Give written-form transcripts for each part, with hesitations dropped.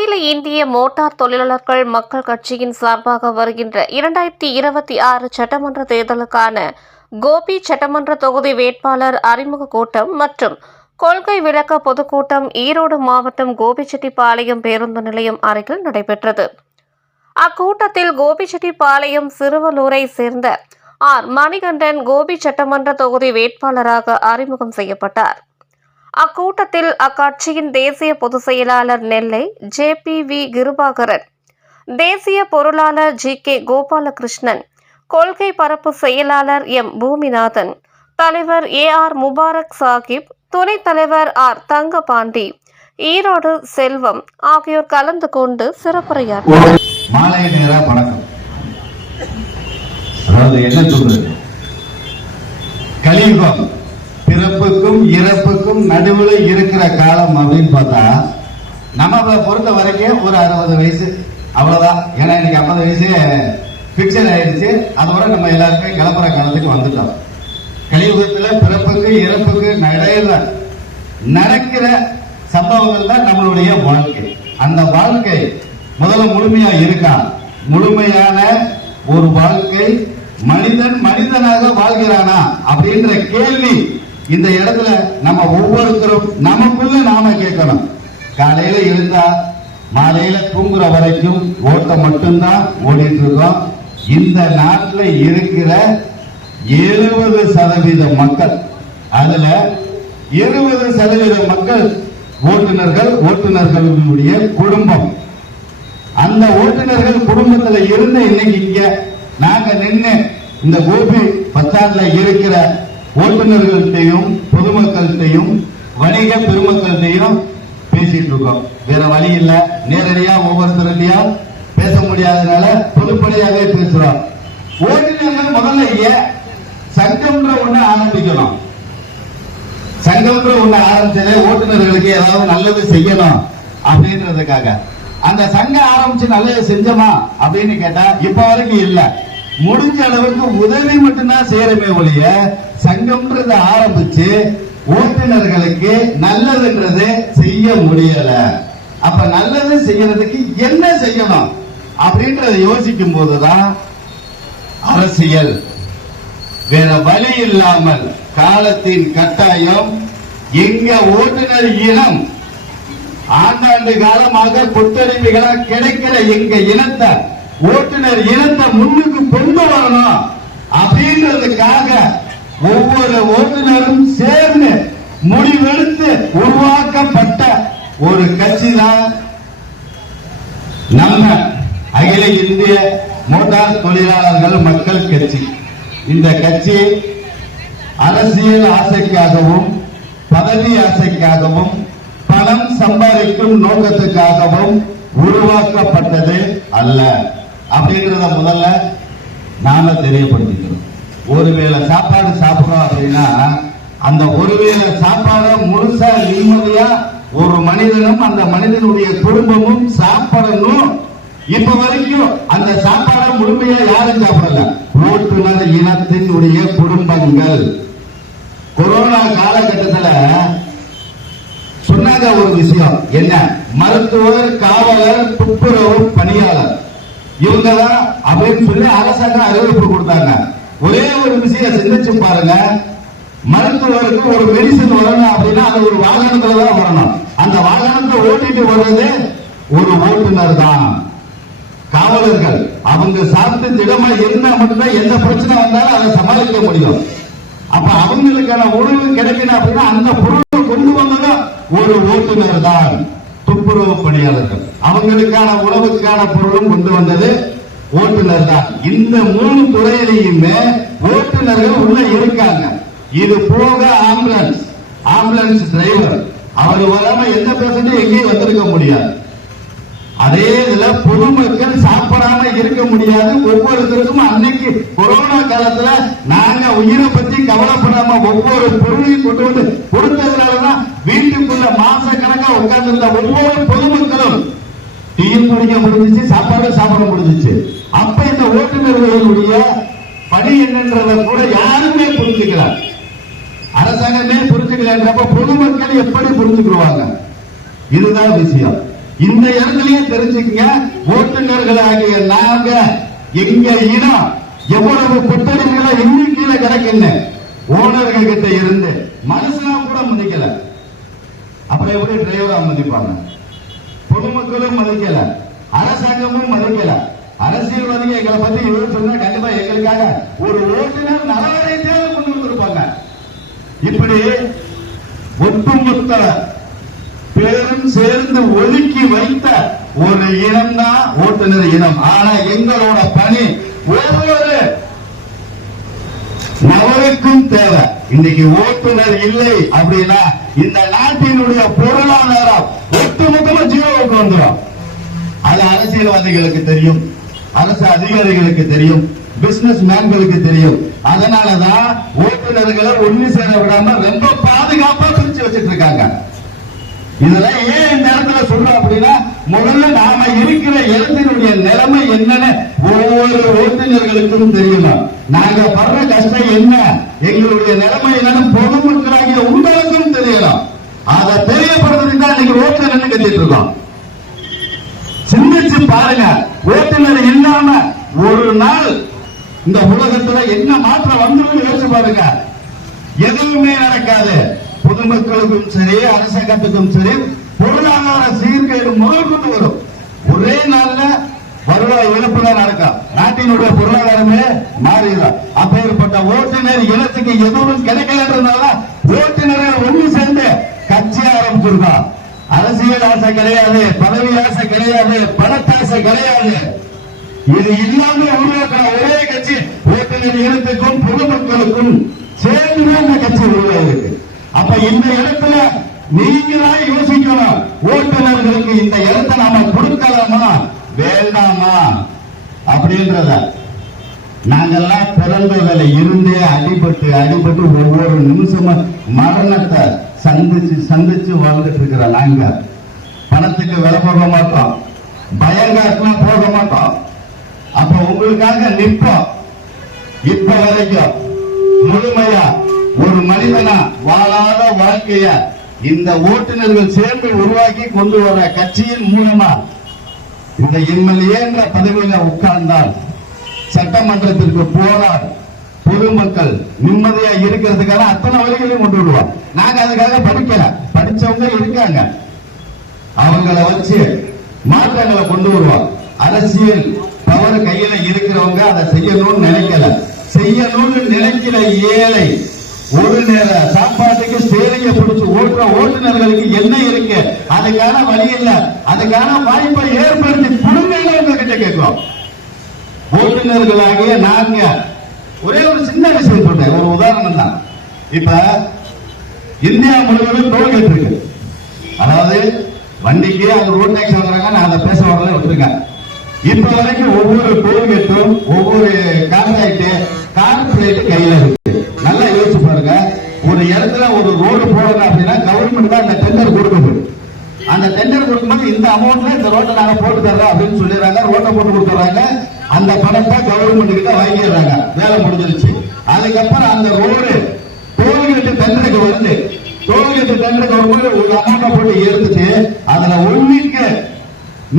அகில இந்திய மோட்டார் தொழிலாளர்கள் மக்கள் கட்சியின் சார்பாக வருகின்ற 2026 சட்டமன்ற தேர்தலுக்கான கோபி சட்டமன்ற தொகுதி வேட்பாளர் அறிமுக கூட்டம் மற்றும் கொள்கை விளக்க பொதுக்கூட்டம் ஈரோடு மாவட்டம் கோபிச்செட்டிப்பாளையம் பேருந்து நிலையம் அருகில் நடைபெற்றது. அக்கூட்டத்தில் கோபிச்செட்டிப்பாளையம் சிறுவலூரை சேர்ந்த ஆர். மணிகண்டன் கோபி சட்டமன்ற தொகுதி வேட்பாளராக அறிமுகம் செய்யப்பட்டார். அக்கூட்டத்தில் அக்கட்சியின் தேசிய பொதுச் செயலாளர் நெல்லை JPV கிருபாகரன், தேசிய பொருளாளர் GK கோபாலகிருஷ்ணன், கொள்கை பரப்பு செயலாளர் M பூமிநாதன், தலைவர் AR முபாரக் சாஹிப், துணைத் தலைவர் R தங்கபாண்டி, ஈரோடு செல்வம் ஆகியோர் கலந்து கொண்டு சிறப்புரையாற்றினர். மாலை நேர வணக்கம். அதாவது என்ன சொல்றது, கலியுகம் பிறப்புக்கும் இறப்புக்கும் நடுவில் இருக்கிற காலம் அப்படின்னு பார்த்தா நம்மளை பொறுத்த வரைக்கும் ஒரு 60 வயசு அவ்வளவுதான். ஏன்னா இன்னைக்கு 50 வயசு பிக்சர் ஆயிடுச்சு. அதோட நம்ம எல்லாருமே கிளம்புற காலத்துக்கு வந்துட்டோம். கலியுகத்துல பிறப்புக்கு இறப்புக்கு இடையில நடக்கிற சம்பவங்கள் தான் நம்மளுடைய வாழ்க்கை. அந்த வாழ்க்கை முதல்ல முழுமையா இருக்கா? முழுமையான ஒரு வாழ்க்கை மனிதன் மனிதனாக வாழ்கிறானா அப்படின்ற கேள்வி இந்த இடத்துல நம்ம ஒவ்வொருத்தரும் நமக்குள்ள நாம கேட்கணும். காலையில எழுந்தா மாலையில தூங்குற வரைக்கும் ஓட்டம் மட்டும்தான் ஓடிட்டு இருக்கோம். இந்த நாட்டில் இருக்கிற 70% மக்கள், அதுல 20% மக்கள் ஓட்டுநர்களுடைய குடும்பம். அந்த ஓட்டுநர்கள் குடும்பத்துல இருந்து இன்னைக்கு இங்க நாங்க நின்று இந்த கோபி பத்தாண்டுல இருக்கிற ஓட்டுநர்கள்ட்டையும் பொதுமக்கள்கிட்டையும் வணிக பெருமக்கள்கிட்டையும் பேசிட்டு இருக்கோம். வேற வழி இல்ல, நேரடியா ஒவ்வொருத்தருடையா பேச முடியாதனால பொதுப்படையாவே பேசுறோம். ஓட்டுநர்கள் முதல்ல சங்கம்ன்ற ஒண்ணு ஆரம்பிக்கணும். சங்கம்ன்ற ஒண்ணு ஆரம்பிச்சதே ஓட்டுநர்களுக்கு ஏதாவது நல்லது செய்யணும் அப்படின்றதுக்காக. அந்த சங்கம் ஆரம்பிச்சு நல்லது செஞ்சோமா அப்படின்னு கேட்டா இப்ப வரைக்கும் இல்ல. முடிஞ்ச அளவுக்கு உதவி மட்டும்தான் செய்யறமே ஒழிய சங்கம்ன்றது ஆரம்பிச்சு ஓட்டுநர்களுக்கு நல்லதுன்றது செய்ய முடியல. அப்ப நல்லது செய்யறதுக்கு என்ன செய்யணும் அப்படின்றத யோசிக்கும் போதுதான் அரசியல் வேற வழி இல்லாமல் காலத்தின் கட்டாயம் எங்க ஓட்டுநர் இனம் ஆண்டாண்டு காலமாக கொத்தடிமைகளாக கிடைக்கிற எங்க இனத்தை ஓட்டுநர் இனத்தை முன்னுக்கு கொண்டு வரணும் அப்படின்றதுக்காக ஒவ்வொரு ஓட்டுநரும் சேர்ந்து முடிவெடுத்து உருவாக்கப்பட்ட ஒரு கட்சி தான் நம்ம அகில இந்திய மோட்டார் தொழிலாளர்கள் மக்கள் கட்சி. இந்த கட்சி அரசியல் ஆசைக்காகவும் பதவி ஆசைக்காகவும் பணம் சம்பாதிக்கும் நோக்கத்துக்காகவும் உருவாக்கப்பட்டது அல்ல அப்படின்றத முதல்ல நாம தெரியப்படுத்திக்கிறோம். ஒருவேளை சாப்பாடு சாப்பிடுறோம் அப்படின்னா அந்த ஒருவேளை சாப்பாடை முழுசா நிம்மதியா ஒரு மனிதனும் அந்த மனிதனுடைய குடும்பமும் சாப்பிடணும். இப்ப வரைக்கும் அந்த சாப்பாடை முழுமையா யாரும் சாப்பிடல. ஓட்டுநர் இனத்தினுடைய குடும்பங்கள் கொரோனா காலகட்டத்தில் சொன்னாங்க ஒரு விஷயம், என்ன? மருத்துவர், காவலர், துப்புரவு பணியாளர் இவங்கதான் அப்படின்னு சொல்லி அரசாங்கம் அறிவிப்பு கொடுத்தாங்க. ஒரே ஒரு விஷயம் சிந்திச்சு பாருங்க, மருத்துவருக்கு ஒரு மெடிசன் வரணும் அப்படின்னா அது ஒரு வாகனத்துல தான் வரணும். அந்த வாகனத்தை ஓட்டிட்டு வர்றது ஒரு ஓட்டுநர் தான். காவலர்கள் அவங்க சாப்பிட்டு திடமா இருந்தா மட்டும்தான் எந்த பிரச்சனை வந்தாலும் அதை சமாளிக்க முடியும். அப்ப அவங்களுக்கான உணவு கிடைக்கணும் அப்படின்னா அந்த பொருளை கொண்டு வந்ததும் ஒரு ஓட்டுநர் தான். துப்புரவு பணியாளர்கள் அவங்களுக்கான உணவுக்கான பொருளும் கொண்டு வந்தது ஓட்டுநர் தான். இந்த 3 துறையிலையுமே ஓட்டுநர்கள் உள்ள இருக்காங்க. இது போக ஆம்புலன்ஸ் டிரைவர் அவர் வராம எந்த பேசண்ட்டும் எங்கேயும் வந்திருக்க முடியாது. அதே இதுல பொதுமக்கள் சாப்பிடாம இருக்க முடியாது. ஒவ்வொருத்தருக்கும் அன்னைக்கு கொரோனா காலத்துல நாங்க உயிரை பத்தி கவலைப்படாம ஒவ்வொரு பொருளையும் கொண்டு வந்து கொடுத்ததுனாலதான் வீட்டுக்குள்ள மாச கணக்கா உட்கார்ந்து இருந்த ஒவ்வொரு பொதுமக்களும் டீயும் குடிக்க முடிஞ்சிச்சு, சாப்பாடு சாப்பிட முடிஞ்சிச்சு. அப்ப இந்த ஓட்டுநர்களுடைய பணி என்னன்றத கூட யாருமே புரிஞ்சுக்கிறார். அரசாங்கமே புரிஞ்சுக்கலன்றப்ப பொதுமக்கள் எப்படி புரிஞ்சுக்கிடுவாங்க? இதுதான் விஷயம். இந்த இடத்துலயே தெரிஞ்சுக்கங்க, ஓட்டுநர்களாகிய நாங்க எங்க இடம் எவ்வளவு கொத்தடிமைகளா இன்னும் கீழே கிடக்குன்னு ஓனர்கள் கிட்ட இருந்து மனுஷனா கூட மதிக்கல. அப்புறம் எப்படி டிரைவரா மதிப்பாங்க? பொதுமக்களும் மதிக்கல, அரசாங்கமும் மதிக்கல. அரசியல்வாதிகள் எங்களை பத்தி இவர் சொன்னா கண்டிப்பா எங்களுக்காக ஒரு ஓட்டுநர் நலவரையத்தையாவது கொண்டு வந்திருப்பாங்க. இப்படி ஒட்டுமொத்த பேரும் சேர்ந்து ஒதுக்கி வைத்த ஒரு இனம் தான் ஓட்டுநர் இனம். ஆனா எங்களோட பணி ஒவ்வொரு நபருக்கும் தேவை. இன்னைக்கு ஓட்டுநர் இல்லை அப்படின்னா இந்த நாட்டினுடைய பொருளாதாரம் ஒட்டுமொத்தமா ஜீரோவுக்கு வந்துடும். அது அரசியல்வாதிகளுக்கு தெரியும், அரசு அதிகாரிகளுக்கு தெரியும், பிசினஸ் மேன்களுக்கு தெரியும். அதனாலதான் ஓட்டுநர்களை ஒண்ணு சேர விடாம ரொம்ப பாதுகாப்பா பிரிச்சு வச்சிட்டு இருக்காங்க. இதெல்லாம் ஏன் இந்த இடத்துல சொல்றோம் அப்படின்னா, முதல்ல நாம இருக்கிற இடத்தினுடைய நிலைமை என்னன்னு ஒவ்வொரு ஓட்டுநர்களுக்கும் தெரியணும். நாங்க படுற கஷ்டம் என்ன, எங்களுடைய நிலைமை என்னன்னு பொதுமக்களாகிய உங்களுக்கும் தெரியணும். அதை தெரியப்படுறதுக்கு தான் இன்னைக்கு ஓட்டுநர் கட்டிட்டு இருக்கோம். சிந்திச்சு பாருங்க, ஓட்டுநர் இல்லாம ஒரு நாள் இந்த உலகத்துல என்ன மாற்றம் வந்துடும் யோசிச்சு பாருங்க. எதுவுமே நடக்காது. பொதுமக்களுக்கும் சரி, அரசாங்கத்துக்கும் சரி, பொருளாதார சீர்கேடு முதல் கொண்டு வரும். ஒரே நாள்ல வருவாய் இழப்பு தான் நடக்கும். நாட்டினுடைய பொருளாதாரமே மாறிடும். அப்பேற்பட்ட ஓட்டுநர் இனத்துக்கு எதுவும் கிடைக்கலன்றதுனால ஓட்டுநர்கள் ஒண்ணு சேர்ந்து கட்சி ஆரம்பிச்சிருக்கோம். அரசியல் ஆசை கிடையாது, பதவி ஆசை கிடையாது, பணத்தாசை கிடையாது. இது இல்லாம உருவாக்கிற ஒரே கட்சி ஓட்டுநர் இனத்துக்கும் பொதுமக்களுக்கும் சேர்ந்து இந்த கட்சி உருவாயிருக்கு. அப்ப இந்த இடத்துல நீங்களா யோசிக்கணும், ஓட்டுநர்களுக்கு இந்த இடத்தை நாம கொடுக்கலாமா வேண்டாமா அப்படின்றத. நாங்கெல்லாம் பிறந்ததில் இருந்தே அடிபட்டு ஒவ்வொரு நிமிஷமும் மரணத்தை சந்திச்சு வாழ்ந்துட்டு இருக்கிற நாங்க பணத்துக்கு விலை போக மாட்டோம், பயங்காட்டுனா போக மாட்டோம். அப்ப உங்களுக்காக நிற்போம். இப்ப வரைக்கும் முழுமையா ஒரு மனிதனா வாழாத வாழ்க்கைய இந்த ஓட்டுநர்கள் சேர்ந்து உருவாக்கி கொண்டு வர கட்சியின் மூலமா இந்த எம்எல்ஏன்ற பதவியில உட்கார்ந்தால், சட்டமன்றத்திற்கு போனால் பொதுமக்கள் நிம்மதியா இருக்கிறதுக்காக அத்தனை வழிகளையும் கொண்டு வருவோம். நாங்க அதுக்காக படிக்கல, படிச்சவங்க இருக்காங்க, அவங்கள வச்சு மாற்றங்களை கொண்டு வருவோம். அரசியல் பவர் கையில இருக்கிறவங்க அதை செய்யணும்னு நினைக்கல, செய்யணும்னு நினைக்கிற ஏழை ஒரு நேர சாப்பாட்டுக்கு சேவைய பிடிச்சு ஓட்டுற ஓட்டுநர்களுக்கு என்ன இருக்கு, அதுக்கான வழி இல்ல, அதுக்கான வாய்ப்பை ஏற்படுத்தி கொடுங்க உங்ககிட்ட கேட்கிறோம். ஓட்டுநர்களாகிய நாங்க ஒரே ஒரு சின்ன விஷயம் சொல்றேன், ஒரு உதாரணம் தான். இப்ப இந்தியா முழுவதும் டோல்கேட் இருக்கு. அதாவது வண்டிக்கு அது ரோட் டாக்ஸ் வாங்குறாங்க, நான் அதை பேச வரல விட்டுருக்கேன். இப்ப வரைக்கும் ஒவ்வொரு டோல்கேட்டும் ஒவ்வொரு கார்பரேட் கையில இருக்கு. நல்லா யோசிச்சு பாருங்க, ஒரு இடத்துல ஒரு ரோடு போடணும் அப்படின்னா கவர்மெண்ட் தான் அந்த டெண்டர் கொடுக்குது. அந்த டெண்டர் கொடுக்கும்போது இந்த அமௌண்ட்ல இந்த ரோட்டை நாங்க போட்டு தர்றோம் அப்படின்னு சொல்லிடுறாங்க, ரோட்டை போட்டு கொடுத்துறாங்க. அந்த பணத்தை கவர்மெண்ட் கிட்ட வாங்கிடுறாங்க, வேலை முடிஞ்சிருச்சு. அதுக்கப்புறம் அந்த ரோடு டோல்கேட் டெண்டருக்கு வருது. டோல்கேட் டெண்டருக்கு வரும்போது ஒரு அமௌண்ட்டை போட்டு எடுத்துட்டு அதுல ஒன்னுக்கு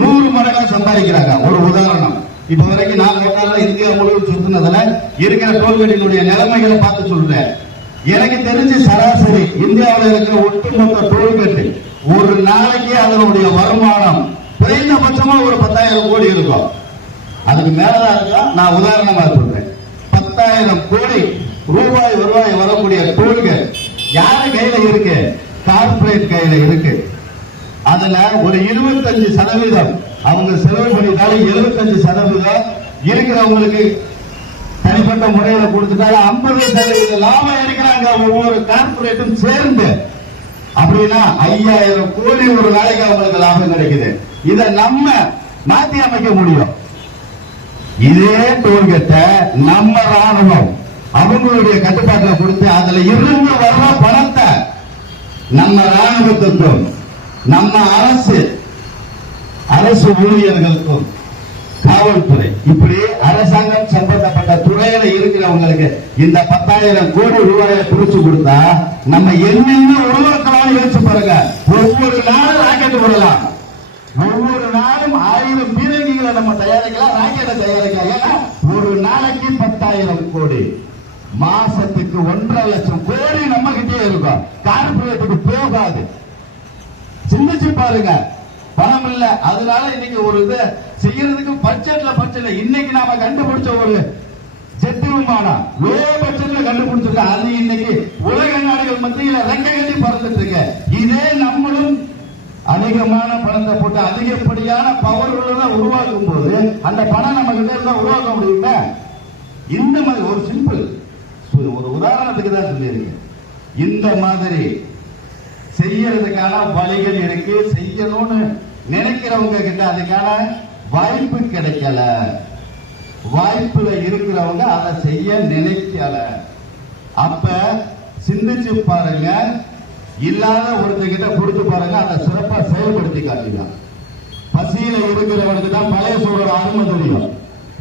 100 மடங்கா சம்பாதிக்கிறாங்க. ஒரு உதாரணம், இப்ப வரைக்கும் நான் இந்தியா முழுவதும் சுத்தினதுல இருக்கிற டோல்கேட்டினுடைய நிலைமைகளை பார்த்து சொல்றேன். எனக்கு தெரிஞ்சு சராசரி இந்தியாவில் இருக்கிற ஒட்டுமொத்த டோல்கேட் ஒரு நாளைக்கு அதனுடைய வருமானம் குறைந்தபட்சமா ஒரு 10,000 கோடி இருக்கும். அதுக்கு மேலதான் இருக்கா. நான் உதாரணமா சொல்றேன், 10,000 கோடி ரூபாய் வருவாய் வரக்கூடிய டோல்கேட் யாரு கையில இருக்கு? கார்பரேட் கையில இருக்கு. அதுல ஒரு 25% அவங்க செலவு பண்ணிட்டாலும் 75% இருக்கிறவங்களுக்கு தனிப்பட்ட முறையில கொடுத்துட்டாலும் 50% லாபம் எடுக்கிறாங்க ஒவ்வொரு கார்பரேட்டும் சேர்ந்து. அப்படின்னா 5,000 கோடி ஒரு நாளைக்கு அவங்களுக்கு லாபம் கிடைக்குது. இதை நம்ம மாற்றி அமைக்க முடியும். இதே டோல்கேட்டை நம்ம ராணுவம் அவங்களுடைய கட்டுப்பாட்டில் கொடுத்து அதுல இருந்து வர்ற பணத்தை நம்ம ராணுவத்துக்கும் நம்ம அரசு ஊழியர்களுக்கும் காவல்துறை இப்படி அரசாங்கம் சம்பந்தப்பட்ட துறையில இருக்கிறவங்களுக்கு இந்த 10,000 கோடி ரூபாயை குறிச்சு கொடுத்தா நம்ம என்னென்ன உருவாக்கலாம் யோசிச்சு பாருங்க. ஒவ்வொரு நாளும் ராக்கெட் விடலாம், ஒவ்வொரு நாளும் 1000 பீரங்கிகளை நம்ம தயாரிக்கலாம், ராக்கெட்டை தயாரிக்கலாம். ஏன்னா ஒரு நாளைக்கு 10,000 கோடி, மாசத்துக்கு 1.5 லட்சம் கோடி நம்ம கிட்டே இருக்கும், கார்பரேட்டுக்கு போகாது. சிந்திச்சு பாருங்க, பணம் இல்ல, அதனால இன்னைக்கு ஒரு இது செய்யறதுக்கு பட்ஜெட்ல பிரச்சனை. இன்னைக்கு நாம கண்டுபிடிச்ச ஒரு ஜெட் விமானம் லோ பட்ஜெட்ல கண்டுபிடிச்சிருக்க, அது இன்னைக்கு உலக நாடுகள் மத்தியில ரெக்க கட்டி பறந்துட்டு இருக்கு. இதே நம்மளும் அதிகமான பணத்தை போட்டு அதிகப்படியான பவர்கள் உருவாக்கும் போது அந்த பணம் நம்ம கிட்ட இருந்தா உருவாக்க முடியுமா? இந்த மாதிரி ஒரு சிம்பிள் ஒரு உதாரணத்துக்கு தான் சொல்லியிருக்கேன். இந்த மாதிரி செய்யறதுக்கான வழிகள் இருக்கு. செய்யணும்னு நினைக்கிறவங்க கிட்ட அதுக்கான வாய்ப்பு கிடைக்கல, வாய்ப்புல இருக்கிறவங்க அதை செய்ய நினைக்கல. அப்ப சிந்திச்சு பாருங்க, இல்லாத ஒருத்தர்கிட்ட கொடுத்து பாருங்க, அதை சிறப்பா செயல்படுத்தி காட்டுங்க. பசியில இருக்கிறவனுக்கு தான் பழைய சோழோட அருமை தெரியும்.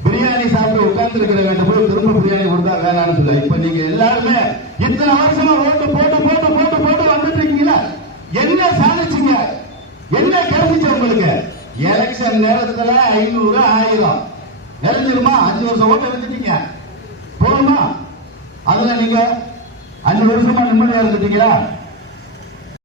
பிரியாணி சாப்பிட்டு உட்கார்ந்து இருக்கிற வேண்டிய போய் திரும்ப பிரியாணி கொடுத்தா வேணாம்னு சொல்ல. இப்ப நீங்க எல்லாருமே இத்தனை வருஷமா ஓட்டு போட்டு போட்டு போட்டு போட்டு வந்துட்டு இருக்கீங்களா? என்ன சாதிச்சீங்க? என்ன கிடைச்சிச்சு உங்களுக்கு? எலெக்ஷன் நேரத்துல 500 1000 நிறைஞ்சிருமா? 5 வருஷம் ஓட்டு வந்துட்டீங்க போதுமா? அதுல நீங்க 5 வருஷமா நிம்மதியா இருந்துட்டீங்களா?